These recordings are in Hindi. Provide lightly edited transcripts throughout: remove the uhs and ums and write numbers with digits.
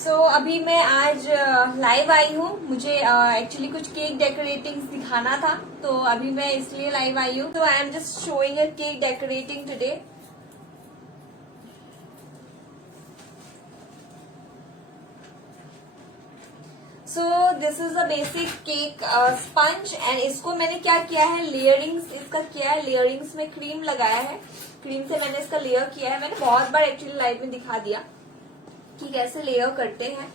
अभी मैं आज लाइव आई हूँ। मुझे एक्चुअली कुछ केक डेकोरेटिंग दिखाना था, तो अभी मैं इसलिए लाइव आई हूँ। तो I am just showing a cake decorating today. So this is a basic cake sponge and इसको मैंने क्या किया है, लेयरिंग्स इसका किया है। लेयरिंग्स में क्रीम लगाया है, क्रीम से मैंने इसका लेयर किया है। मैंने बहुत बार एक्चुअली लाइव में दिखा दिया कि कैसे लेयर करते हैं।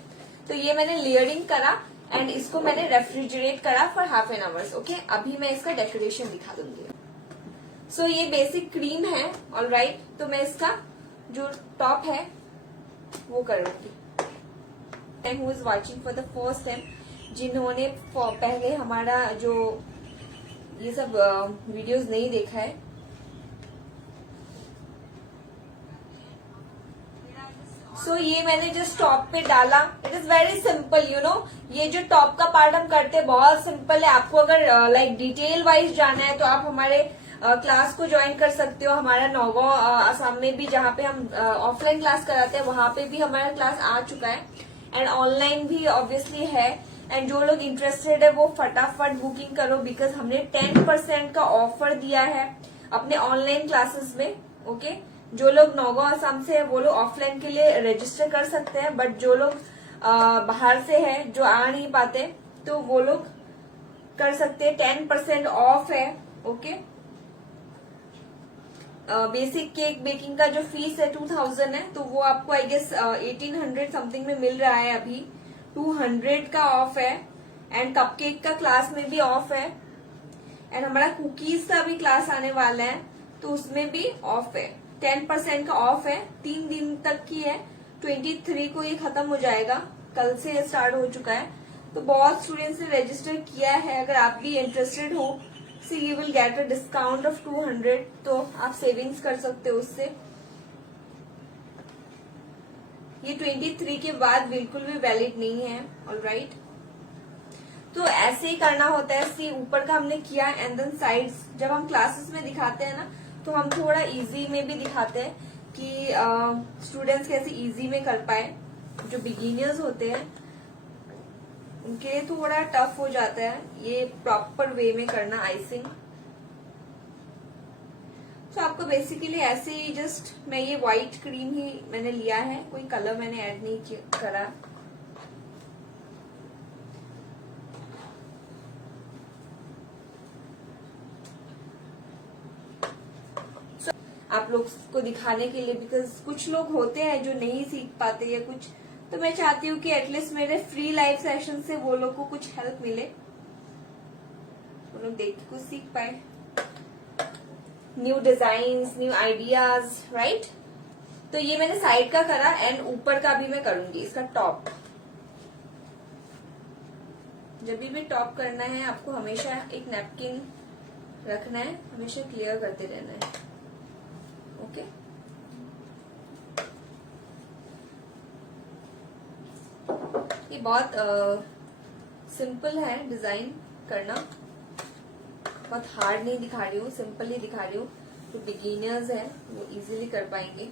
तो ये मैंने लेयरिंग करा एंड इसको मैंने रेफ्रिजरेट करा for half an hours. Okay, अभी मैं इसका डेकोरेशन दिखा दूंगी। सो ये बेसिक क्रीम है, ऑलराइट। तो मैं इसका जो टॉप है वो करूंगी। Who is watching for the first time, जिन्होंने पहले हमारा जो ये सब वीडियोस नहीं देखा है, ये मैंने जस्ट टॉप पे डाला। It is very simple, you know. ये जो टॉप का पार्ट हम करते हैं बहुत सिंपल है। आपको अगर लाइक डिटेल वाइज जाना है तो आप हमारे क्लास को ज्वाइन कर सकते हो। हमारा नौगांव असम में भी, जहाँ पे हम ऑफलाइन क्लास कराते हैं, वहां पे भी हमारा क्लास आ चुका है एंड ऑनलाइन भी ऑब्वियसली है। एंड जो लोग इंटरेस्टेड है वो फटाफट बुकिंग करो, बिकॉज हमने 10% का ऑफर दिया है अपने ऑनलाइन क्लासेस में। ओके, जो लोग नौगांव असम से है वो लोग ऑफलाइन के लिए रजिस्टर कर सकते हैं, बट जो लोग बाहर से है, जो आ नहीं पाते, तो वो लोग कर सकते हैं। 10% ऑफ है। ओके, बेसिक केक बेकिंग का जो फीस है 2000 है, तो वो आपको आई गेस 1800 समथिंग में मिल रहा है अभी। 200 का ऑफ है एंड कपकेक का क्लास में भी ऑफ है एंड हमारा कुकीज का भी क्लास आने वाला है, तो उसमें भी ऑफ है। 10% का ऑफ है, 3 दिन तक की है। 23 को ये खत्म हो जाएगा, कल से स्टार्ट हो चुका है। तो बहुत स्टूडेंट्स ने रजिस्टर किया है। अगर आप भी इंटरेस्टेड हो, see you will get a discount of 200, तो आप सेविंग्स कर सकते हो उससे। ये 23 के बाद बिल्कुल भी वैलिड नहीं है, ऑलराइट। तो ऐसे ही करना होता है। सी ऊपर का हमने किया एंड देन साइड्स जब हम क्लासेस में दिखाते हैं ना, तो हम थोड़ा इजी में भी दिखाते हैं कि स्टूडेंट्स कैसे इजी में कर पाए। जो बिगिनर्स होते हैं उनके लिए थोड़ा टफ हो जाता है ये प्रॉपर वे में करना आइसिंग। तो आपको बेसिकली ऐसे ही जस्ट, मैं ये व्हाइट क्रीम ही मैंने लिया है, कोई कलर मैंने ऐड नहीं करा। आप लोग को दिखाने के लिए, बिकॉज कुछ लोग होते हैं जो नहीं सीख पाते या कुछ, तो मैं चाहती हूँ कि एटलीस्ट मेरे फ्री लाइव सेशन से वो लोग को कुछ हेल्प मिले, वो लोग देख के कुछ सीख पाए, new designs, new ideas, right. तो ये मैंने साइड का करा एंड ऊपर का भी मैं करूंगी, इसका टॉप। जब भी टॉप करना है आपको हमेशा एक नैपकिन रखना है, हमेशा क्लियर करते रहना है। ओके, ये बहुत सिंपल है डिजाइन करना, बहुत हार्ड नहीं दिखा रही हूँ, सिंपल ही दिखा रही हूँ। जो बिगिनर्स हैं वो इजीली कर पाएंगे।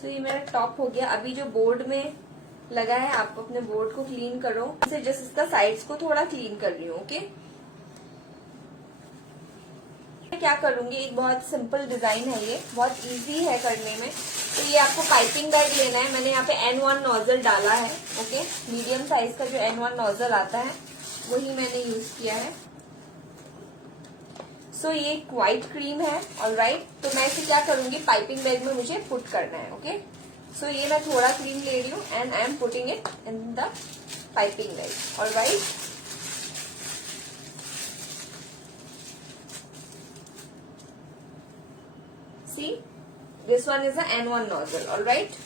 सो ये मेरा टॉप हो गया। अभी जो बोर्ड में लगा है, आप अपने बोर्ड को क्लीन करो। जस्ट इसका साइड्स को थोड़ा क्लीन कर रही हूँ। ओके, क्या करूंगी, एक बहुत सिंपल डिजाइन है, ये बहुत इजी है करने में। तो ये आपको पाइपिंग बैग लेना है। मैंने यहाँ पे N1 नोजल डाला है। ओके, मीडियम साइज का जो N1 नोजल आता है वही मैंने यूज किया है। सो ये एक व्हाइट क्रीम है, ऑलराइट। तो मैं इसे क्या करूंगी, पाइपिंग बैग में मुझे पुट करना है। ओके, सो ये मैं थोड़ा क्रीम ले रही हूँ and I am putting it in the piping bag, alright. See, this one is a N1 nozzle, all right.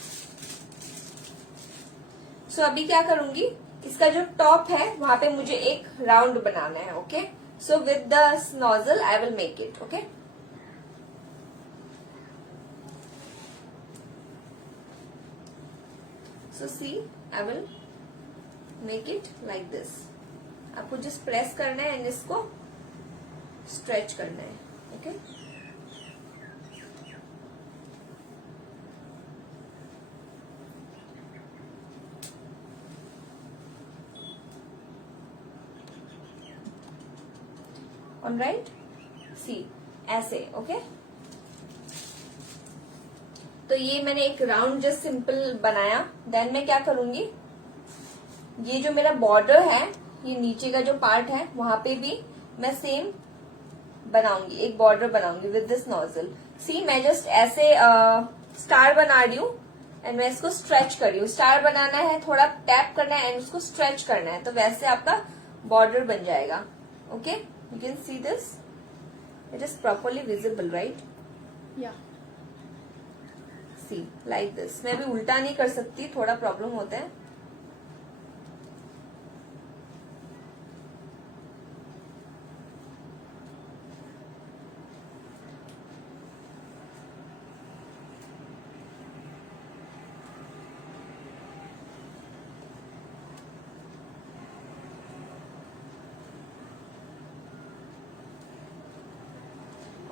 So अभी क्या करूंगी, इसका जो टॉप है वहां पे मुझे एक राउंड बनाना है। Okay, so with the nozzle I will make it. Okay, so see I will make it like this. आपको जस्ट प्रेस करना है एंड इसको स्ट्रेच करना है। ओके, ऑन राइट, सी ऐसे, ओके। तो ये मैंने एक राउंड जस्ट सिंपल बनाया। देन मैं क्या करूंगी, ये जो मेरा बॉर्डर है, ये नीचे का जो पार्ट है वहां पे भी मैं सेम बनाऊंगी, एक बॉर्डर बनाऊंगी विद दिस नोजल। सी मैं जस्ट ऐसे स्टार बना रही हूँ एंड मैं इसको स्ट्रेच कर रही हूँ। स्टार बनाना है, थोड़ा टैप करना है एंड उसको स्ट्रेच करना है, तो वैसे आपका बॉर्डर बन जाएगा। Okay, you can see this, it is properly visible right, या सी लाइक दिस। मैं भी उल्टा नहीं कर सकती, थोड़ा प्रॉब्लम होता है।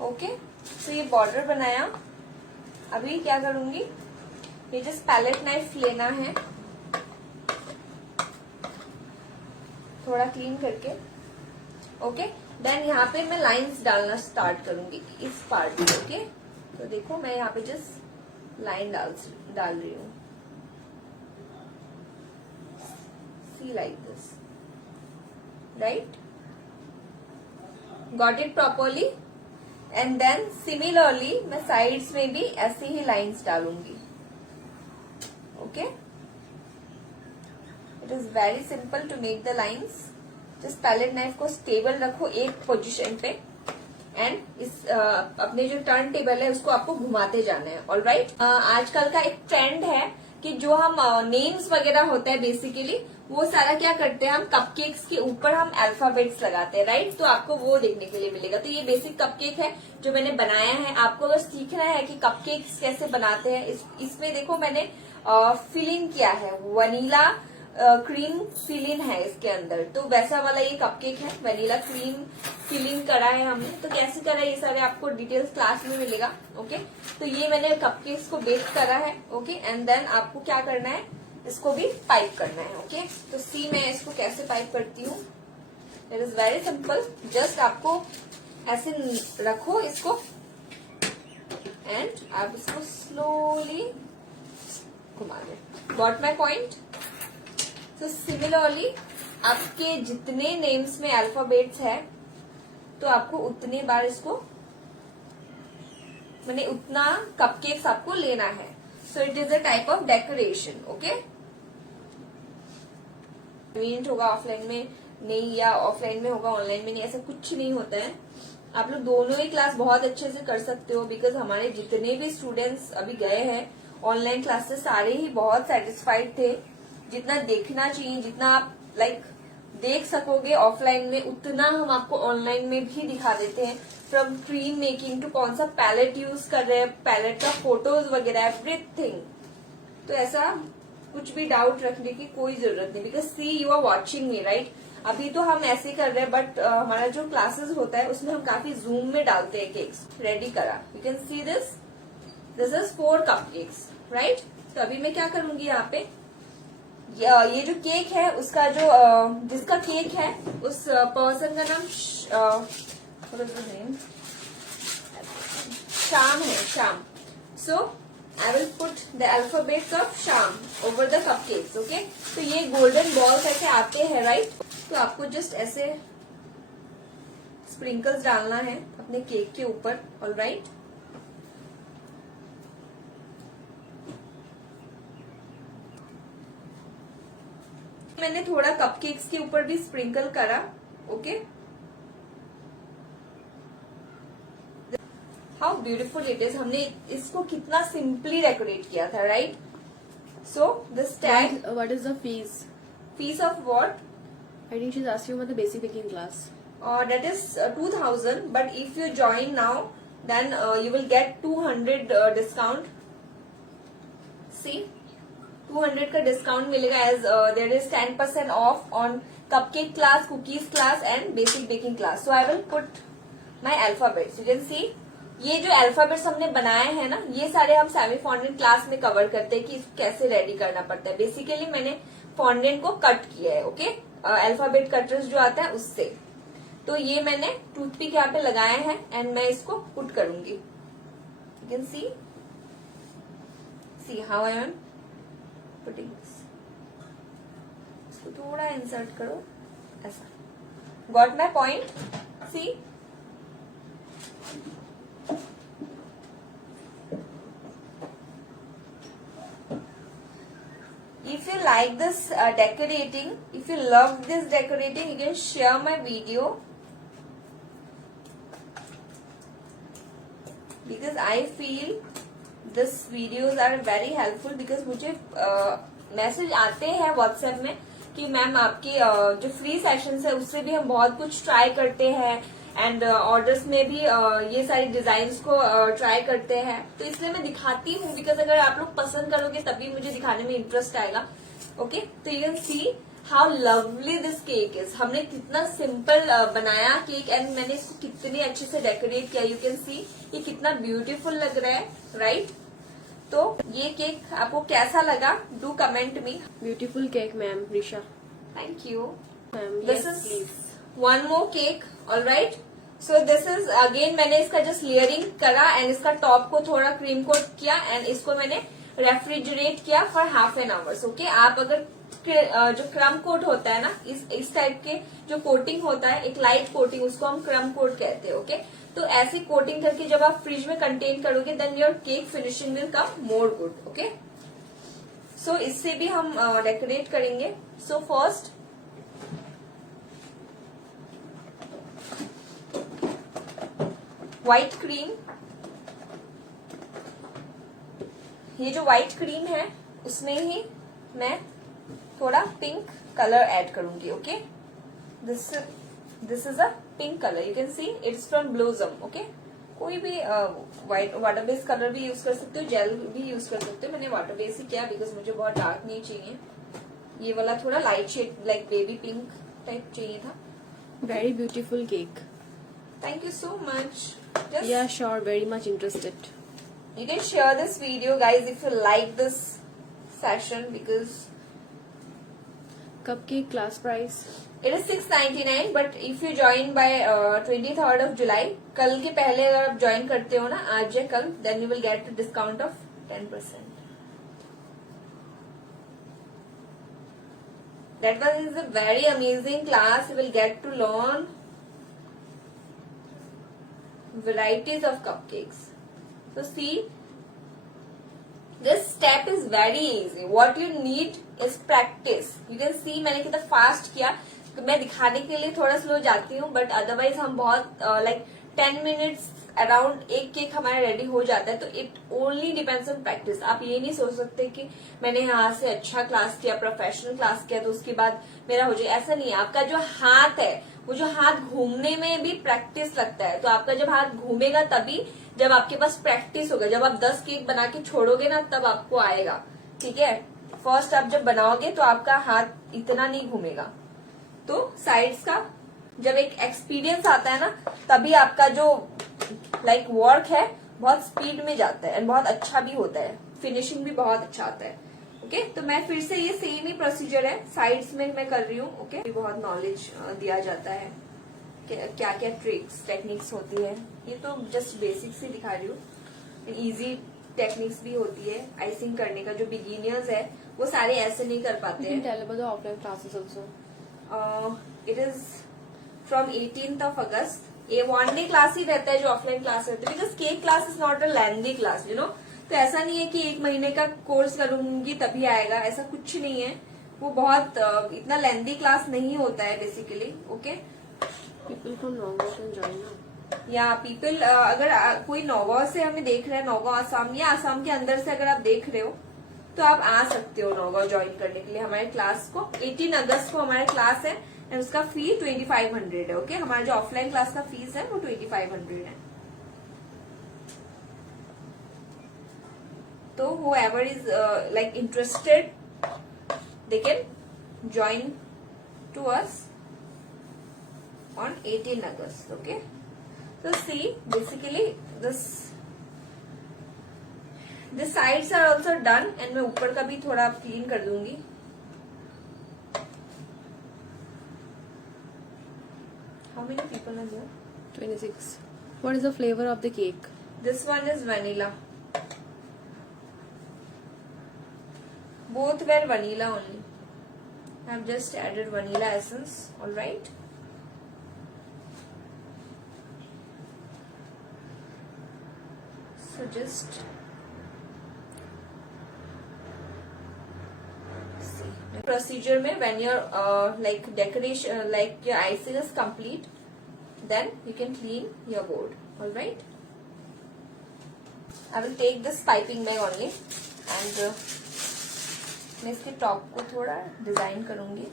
ओके, तो ये बॉर्डर बनाया। अभी क्या करूंगी, ये जस्ट पैलेट नाइफ लेना है, थोड़ा क्लीन करके। ओके, देन यहाँ पे मैं लाइंस डालना स्टार्ट करूंगी इस पार्ट में। ओके, तो देखो मैं यहाँ पे जस्ट लाइन डाल रही हूँ, see like this, right, got it properly. And then similarly मैं साइड्स में भी ऐसे ही लाइंस डालूंगी। Okay, it is very simple to make the lines. Just palette knife को स्टेबल रखो एक पोजीशन पे एंड इस अपने जो टर्न टेबल है उसको आपको घुमाते जाना है। ऑलराइट, आजकल का एक ट्रेंड है कि जो हम नेम्स वगैरह होता है बेसिकली वो सारा क्या करते हैं, हम कपकेक्स के ऊपर हम अल्फाबेट्स लगाते हैं, राइट। तो आपको वो देखने के लिए मिलेगा। तो ये बेसिक कपकेक है जो मैंने बनाया है। आपको अगर सीखना है कि कपकेक्स कैसे बनाते हैं, इसमें देखो मैंने फिलिंग किया है, वनीला क्रीम फिलिंग है इसके अंदर। तो वैसा वाला ये कपकेक है, वनीला क्रीम फिलिंग करा है हमने। तो कैसे करा है ये सारे आपको डिटेल्स क्लास में मिलेगा। ओके, तो ये मैंने कपकेक्स को बेक करा है। ओके, एंड देन आपको क्या करना है, इसको भी पाइप करना है। ओके, तो सी मैं इसको कैसे पाइप करती हूँ, it is very simple. Just आपको ऐसे रखो इसको एंड आप इसको स्लोली घुमा दे। Got my point. तो सिमिलरली आपके जितने नेम्स में अल्फाबेट्स है तो आपको उतने बार इसको मैंने उतना कपकेक्स आपको लेना है। So it is a type of decoration. Okay, convenient होगा ऑफलाइन में नहीं या ऑफलाइन में होगा ऑनलाइन में नहीं, ऐसा कुछ नहीं होता है। आप लोग दोनों ही क्लास बहुत अच्छे से कर सकते हो बिकॉज हमारे जितने भी स्टूडेंट्स अभी गए हैं ऑनलाइन क्लास से सारे ही बहुत सेटिस्फाइड थे। जितना देखना चाहिए, जितना आप देख सकोगे ऑफलाइन में, उतना हम आपको ऑनलाइन में भी दिखा देते हैं। फ्रॉम क्रीम मेकिंग टू कौन सा पैलेट यूज कर रहे हैं, पैलेट का फोटोज वगैरह एवरीथिंग। तो ऐसा कुछ भी डाउट रखने की कोई जरूरत नहीं because see you are watching me right. अभी तो हम ऐसे कर रहे हैं बट हमारा जो क्लासेस होता है उसमें हम काफी जूम में डालते हैं केक्स। रेडी करा, you can see this is 4 cupcakes right. तो अभी मैं क्या करूंगी, यहाँ पे ये जो केक है उसका जो जिसका केक है उस पर्सन का नाम श्याम है, श्याम। सो I will put the alphabets of Sham over the cupcakes, okay? तो ये golden balls ऐसे आते हैं, right? तो आपको just ऐसे sprinkles डालना है अपने केक के ऊपर, alright? मैंने थोड़ा कपकेक्स के ऊपर भी स्प्रिंकल करा, okay? How beautiful it is. हमने इसको कितना सिंपली डेकोरेट किया था, right? So this tag, what is the fees? Fees of what? I think she is asking about the basic baking class. That is 2000, but if you join now then you will get 200 discount. See, 200 का डिस्काउंट मिलेगा as there is 10% off on cupcake class, cookies class and basic baking class. So I will put my alphabets. You can see ये जो अल्फाबेट्स हमने बनाए हैं ना, ये सारे हम सेमी फॉन्डेंट क्लास में कवर करते हैं कि इसको कैसे रेडी करना पड़ता है. बेसिकली मैंने फॉन्डेंट को कट किया है, ओके, अल्फाबेट कटर्स जो आता है उससे. तो ये मैंने टूथपिक यहाँ पे लगाए हैं एंड मैं इसको पुट करूंगी. You can see how I am putting this. इसको थोड़ा इंसर्ट करो ऐसा. Got my point. See if you like this decorating, if you love this decorating, you can share my video because I feel this videos are very helpful because मुझे मैसेज आते हैं व्हाट्सएप में कि मैम आपकी जो फ्री सेशंस है उससे भी हम बहुत कुछ ट्राई करते हैं एंड ऑर्डर्स में भी ये सारी डिजाइन्स को ट्राई करते हैं. तो इसलिए मैं दिखाती हूँ बिकॉज अगर आप लोग पसंद करोगे तभी मुझे दिखाने में इंटरेस्ट आएगा. ओके, तो you can see how lovely this cake is. हमने कितना सिंपल बनाया केक एंड मैंने इसको कितनी अच्छे से डेकोरेट किया. यू कैन सी ये कितना ब्यूटीफुल लग रहा है, राइट? तो ये केक आपको कैसा लगा? Do comment me. Beautiful cake, ma'am. Risha. Thank you. Ma'am, This yes, is please. one more cake, alright? So this is again मैंने इसका जस्ट लेयरिंग करा एंड इसका टॉप को थोड़ा क्रीम कोट किया एंड इसको मैंने रेफ्रिजरेट किया for half an hours. Okay, आप अगर जो क्रम कोट होता है ना, इस टाइप के जो कोटिंग होता है, एक लाइट कोटिंग, उसको हम क्रम कोट कहते हैं. ओके, तो ऐसी कोटिंग करके जब आप फ्रिज में कंटेन करोगे then your cake finishing will come more good. Okay, so इससे भी हम डेकोरेट करेंगे. सो फर्स्ट व्हाइट क्रीम, ये जो व्हाइट क्रीम है उसमें ही मैं थोड़ा पिंक कलर ऐड करूंगी. Okay, this is a pink colour. You can see it's from blossom. Okay, कोई भी व्हाइट वाटर बेस्ड कलर भी यूज कर सकते हो, जेल भी यूज कर सकते हो. मैंने वाटर बेस्ड ही किया बिकॉज मुझे बहुत डार्क नहीं चाहिए. ये वाला थोड़ा light shade like baby pink type चाहिए था. Very beautiful cake. Thank you so much. Just Yeah, sure. Very much interested. you can share this video guys if you like this session because Cupcake class price. it is 699 but if you join by 23rd of July, कल के पहले अगर आप ज्वाइन करते हो ना, आज या कल, then you will get a discount of 10%. That was a very amazing class. You will get to learn varieties of cupcakes. So see, this step is very easy. What you need is practice. You can see मैंने कितना फास्ट किया. तो मैं दिखाने के लिए थोड़ा स्लो जाती हूँ बट अदरवाइज हम बहुत लाइक 10 मिनट्स अराउंड एक केक हमारा रेडी हो जाता है. तो it only depends on practice. आप ये नहीं सोच सकते कि मैंने यहाँ से अच्छा क्लास किया, प्रोफेशनल क्लास किया तो उसके बाद मेरा हो जाए. ऐसा नहीं है. आपका जो हाथ है, वो जो हाथ घूमने में भी प्रैक्टिस लगता है. तो आपका जब हाथ घूमेगा तभी, जब आपके पास प्रैक्टिस होगा. जब आप 10 केक बना के छोड़ोगे ना तब आपको आएगा. ठीक है, फर्स्ट आप जब बनाओगे तो आपका हाथ इतना नहीं घूमेगा. तो साइड्स का जब एक एक्सपीरियंस आता है ना तभी आपका जो लाइक वर्क है बहुत स्पीड में जाता है एंड बहुत अच्छा भी होता है. फिनिशिंग भी बहुत अच्छा आता है. ओके, तो मैं फिर से ये सेम ही प्रोसीजर है साइड्स में मैं कर रही हूँ. ओके, बहुत नॉलेज दिया जाता है क्या क्या ट्रिक्स टेक्निक्स होती है. ये तो जस्ट बेसिक्स ही दिखा रही हूँ. इजी टेक्निक्स भी होती है आइसिंग करने का. जो बिगिनर्स है वो सारे ऐसे नहीं कर You पाते can हैं. tell about the offline classes also. It is from 18th of August. ये 1 day क्लास ही रहता है जो ऑफलाइन क्लास रहता है because cake class is not a lengthy class, you know. तो ऐसा नहीं है कि 1 महीने का कोर्स करूंगी तभी आएगा, ऐसा कुछ नहीं है. वो बहुत इतना लेंथी क्लास नहीं होता है basically. Okay, People from Nagaur can join now. या पीपल अगर कोई नौगांव से हमें देख रहे हैं, नौगांव आसाम या आसाम के अंदर से अगर आप देख रहे हो तो आप आ सकते हो नौगांव ज्वाइन करने के लिए हमारे क्लास को. 18 अगस्त को हमारा क्लास है एंड उसका फी 2500 है. ओके, हमारा जो ऑफलाइन क्लास का फीस है वो 2500 है. तो whoever is like interested, they can join to us on 18 August. Okay, so see, basically this the sides are also done and मैं ऊपर का भी थोड़ा क्लीन कर दूंगी. How many people are there? 26. What is the flavor of the cake? This one is vanilla. Both were vanilla only. I have just added vanilla essence. Alright. So just see procedure mein when your like decoration like your icing is complete, then you can clean your board. All right. I will take this piping bag only and मैं इसके टॉप को थोड़ा डिजाइन करूंगी.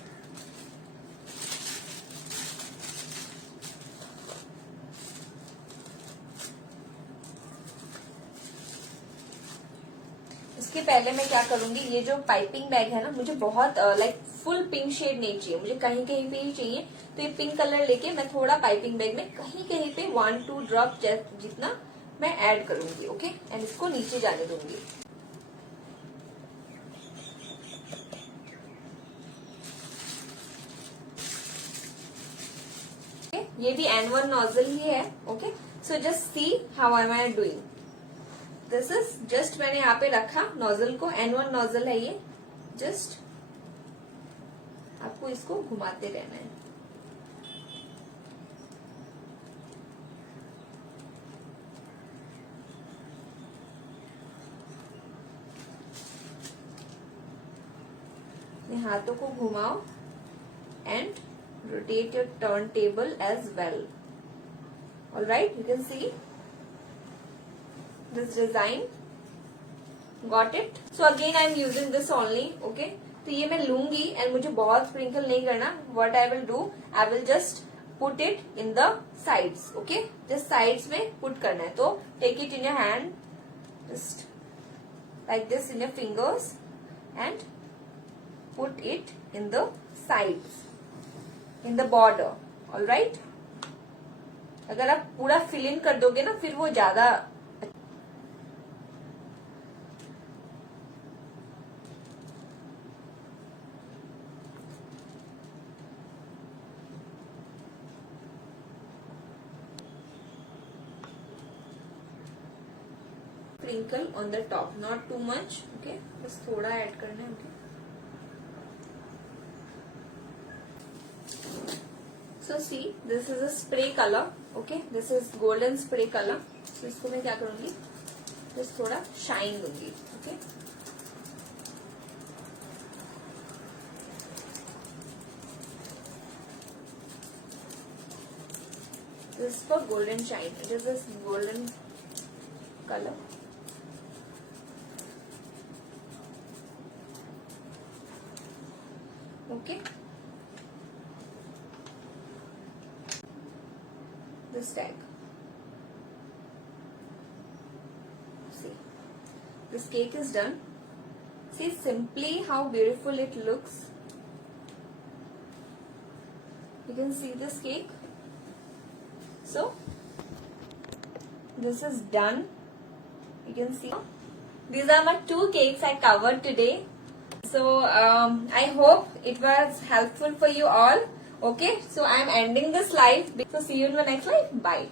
इसके पहले मैं क्या करूंगी, ये जो पाइपिंग बैग है ना, मुझे बहुत लाइक फुल पिंक शेड नहीं चाहिए, मुझे कहीं कहीं पे ही चाहिए. तो ये पिंक कलर लेके मैं थोड़ा पाइपिंग बैग में कहीं कहीं पे 1-2 ड्रॉप जितना मैं ऐड करूंगी. ओके, एंड इसको नीचे जाने दूंगी. ये भी N1 नोजल ही है. Okay, so just see how am I doing. This is just मैंने यहाँ पे रखा नोजल को. N1 नोजल है ये. जस्ट आपको इसको घुमाते रहना है. हाथों को घुमाओ and rotate your turntable as well. All right, you can see this design. Got it? So again I am using this only. Okay, तो ये मैं लूंगी एंड मुझे बहुत स्प्रिंकल नहीं करना. What I will do, I will just put it in the sides. Okay, just sides में put करना है. तो take it in your hand, just like this in your fingers and put it in the sides. In the border. All right. अगर आप पूरा फिल इन कर दोगे ना, फिर वो ज्यादा sprinkle on the top, not too much. Okay, बस थोड़ा ऐड करना है. Okay. So see, this is a spray color. Okay, this is golden spray color. So इसको मैं क्या करूंगी, बस थोड़ा शाइन दूंगी. Okay, this is for golden shine. It is this golden color. Okay. This tag. See, this cake is done. See simply how beautiful it looks. You can see this cake. So this is done. You can see these are my 2 cakes I covered today. So I hope it was helpful for you all. Okay, so I am ending this live. So see you in the next live. Bye.